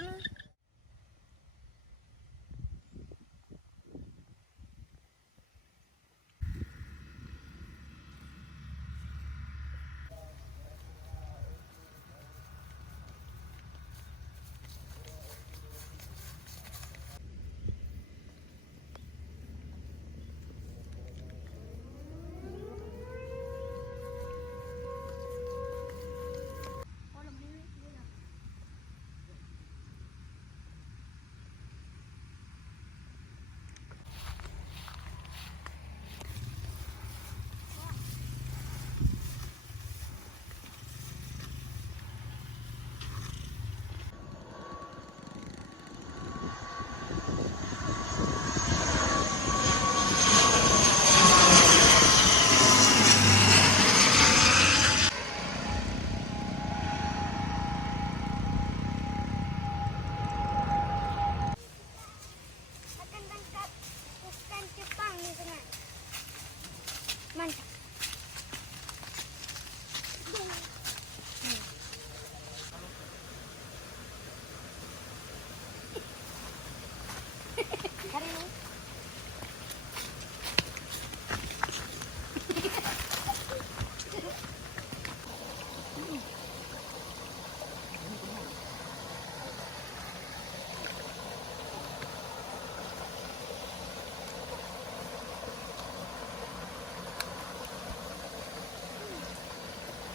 sana. Akan tangkap ikan cupang ni senang. Mantap. Hari ni.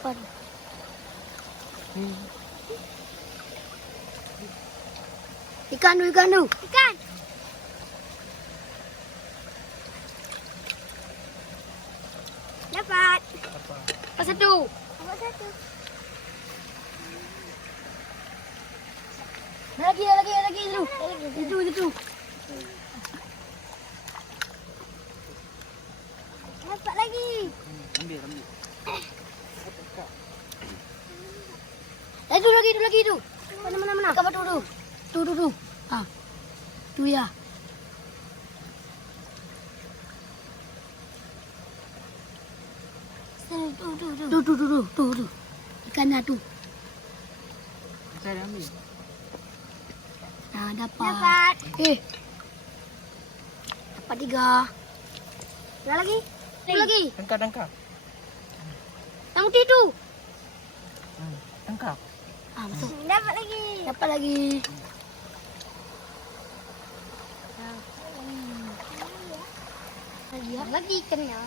Apa? Ikan tu, ikan tu. Ikan. Dapat. Apa satu? Dapat satu. Lagi itu. Itu. Dapat lagi. Ambil. Itu lagi tu. Mana? Kamu tu. Tu. Ha. Tu ya. Tu. Ikannya tu. Saya ambil. Nah, dapat. Dapat 3. Ada lagi? Ada lagi. Tangkap. Yang putih tu. Tangkap. Ah, betul. Dapat lagi. Lagi ikannya.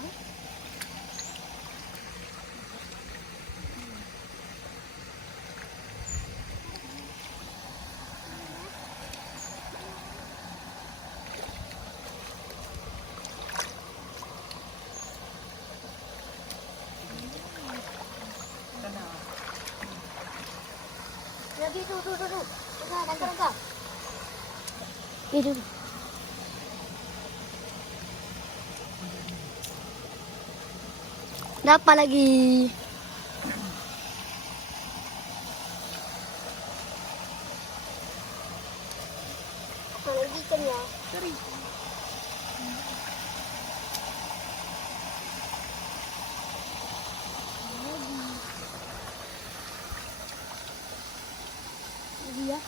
Lagi tu. Tangkap. Itu. Dapat lagi. Apa lagi ikannya? Cari. Lagi ya.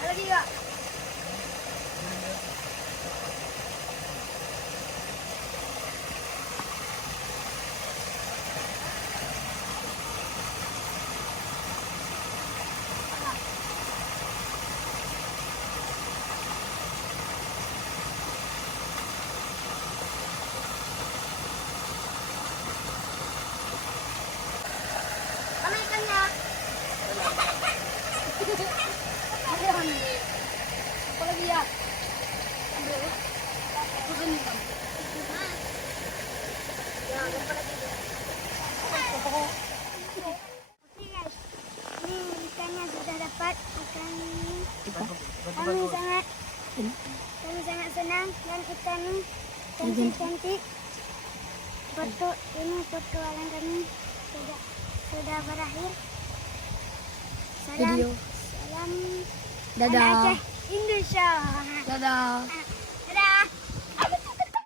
Ada lagi enggak? Mana ikannya? Apa lagi ya? Ambil. Aku gini kamu. Ya, apa lagi? Oke guys, kami sangat senang dan ikan ini cantik. Petualangan kami sudah berakhir. Salam. Dadah. Aceh Indonesia. Dadah.